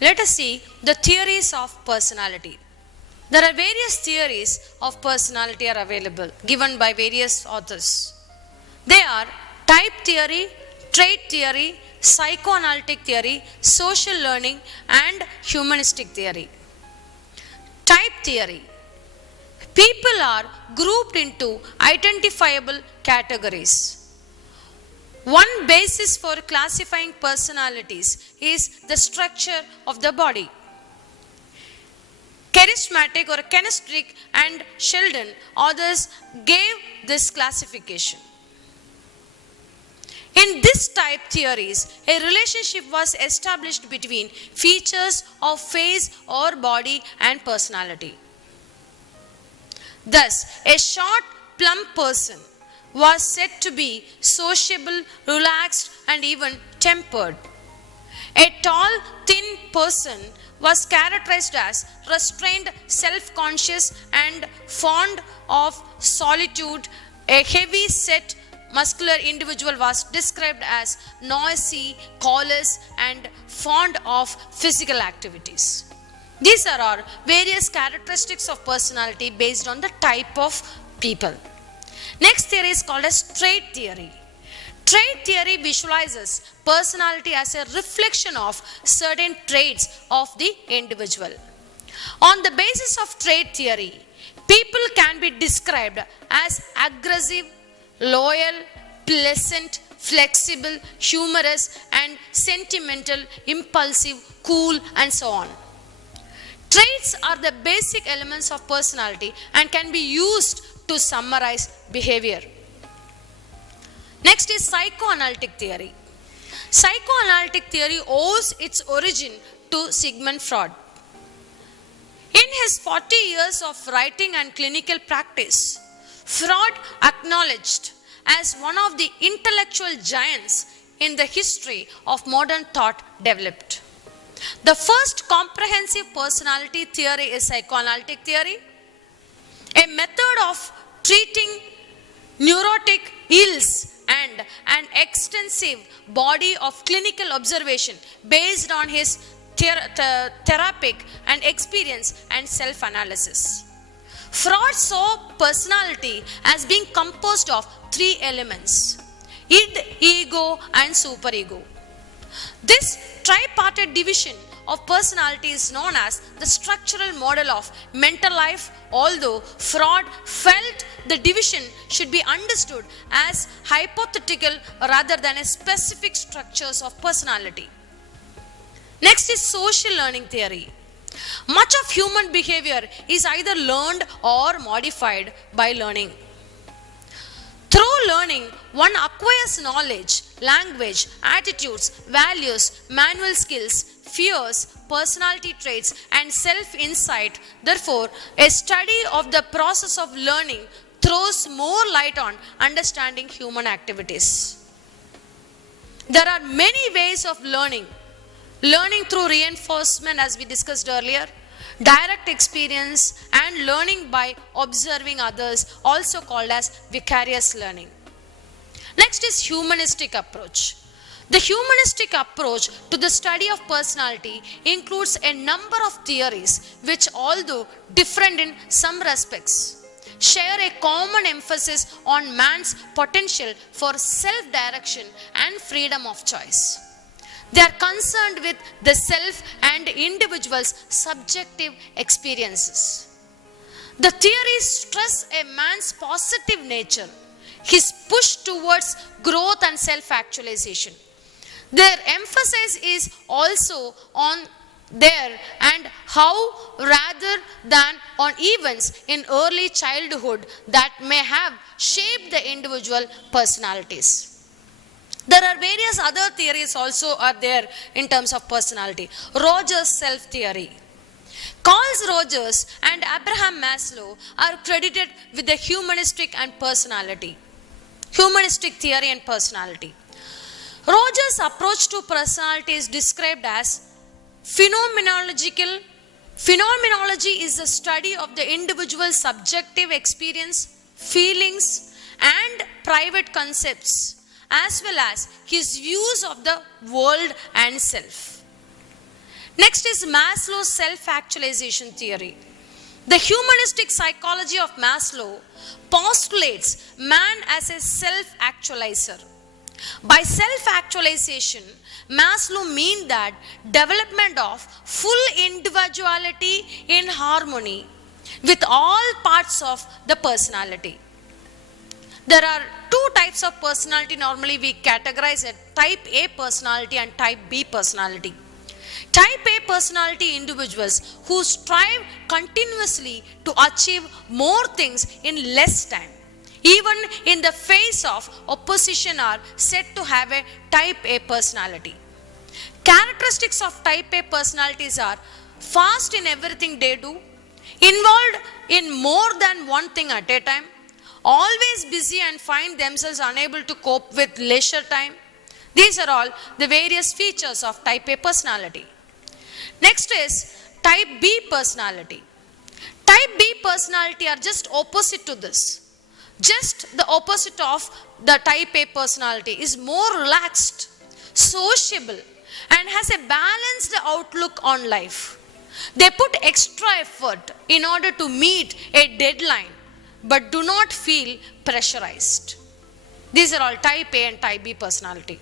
let us see the theories of personality. There are various theories of personality are available, given by various authors. They are type theory, trait theory, psychoanalytic theory, social learning, and humanistic theory. Type theory. People are grouped into identifiable categories. One basis for classifying personalities is the structure of the body. Charismatic or kinesthetic and Sheldon, others gave this classification. In this type theories, a relationship was established between features of face or body and personality. Thus, a short, plump person was said to be sociable, relaxed, and even tempered. A tall, thin person was characterized as restrained, self-conscious, and fond of solitude. A heavy-set, muscular individual was described as noisy, callous, and fond of physical activities. These are our various characteristics of personality based on the type of people. Next theory is called as trait theory. Trait theory visualizes personality as a reflection of certain traits of the individual. On the basis of trait theory, people can be described as aggressive, loyal, pleasant, flexible, humorous, and sentimental, impulsive, cool, and so on. Traits are the basic elements of personality and can be used to summarize behavior. Next is psychoanalytic theory. Psychoanalytic theory owes its origin to Sigmund Freud. In his 40 years of writing and clinical practice, Freud acknowledged as one of the intellectual giants in the history of modern thought developed. The first comprehensive personality theory is psychoanalytic theory, a method of treating neurotic ills and an extensive body of clinical observation based on his therapeutic and experience and self-analysis. Freud saw personality as being composed of three elements: id, ego, and superego. This tripartite division of personality is known as the structural model of mental life, although Freud felt the division should be understood as hypothetical rather than as specific structures of personality. Next is social learning theory. Much of human behavior is either learned or modified by learning. Through learning, one acquires knowledge, language, attitudes, values, manual skills, fears, personality traits, and self-insight. Therefore, a study of the process of learning throws more light on understanding human activities. There are many ways of learning. Learning through reinforcement, as we discussed earlier, direct experience, and learning by observing others, also called as vicarious learning. Next is humanistic approach. The humanistic approach to the study of personality includes a number of theories which, although different in some respects, share a common emphasis on man's potential for self-direction and freedom of choice. They are concerned with the self and individual's subjective experiences. The theories stress a man's positive nature, his push towards growth and self-actualization. Their emphasis is also on there and how rather than on events in early childhood that may have shaped the individual personalities. There are various other theories also are there in terms of personality. Rogers' self-theory. Carl Rogers and Abraham Maslow are credited with the humanistic theory and personality. Rogers' approach to personality is described as phenomenological. Phenomenology is the study of the individual's subjective experience, feelings, and private concepts, as well as his views of the world and self. Next is Maslow's self-actualization theory. The humanistic psychology of Maslow postulates man as a self-actualizer. By self-actualization, Maslow means that development of full individuality in harmony with all parts of the personality. There are two types of personality normally we categorize as type A personality and type B personality. Type A personality individuals who strive continuously to achieve more things in less time, even in the face of opposition, are said to have a type A personality. Characteristics of type A personalities are fast in everything they do, involved in more than one thing at a time, always busy and find themselves unable to cope with leisure time. These are all the various features of type A personality. Next is type B personality. Type B personality are just opposite to this. Just the opposite of the type A personality is more relaxed, sociable, and has a balanced outlook on life. They put extra effort in order to meet a deadline, but do not feel pressurized. These are all type A and type B personality.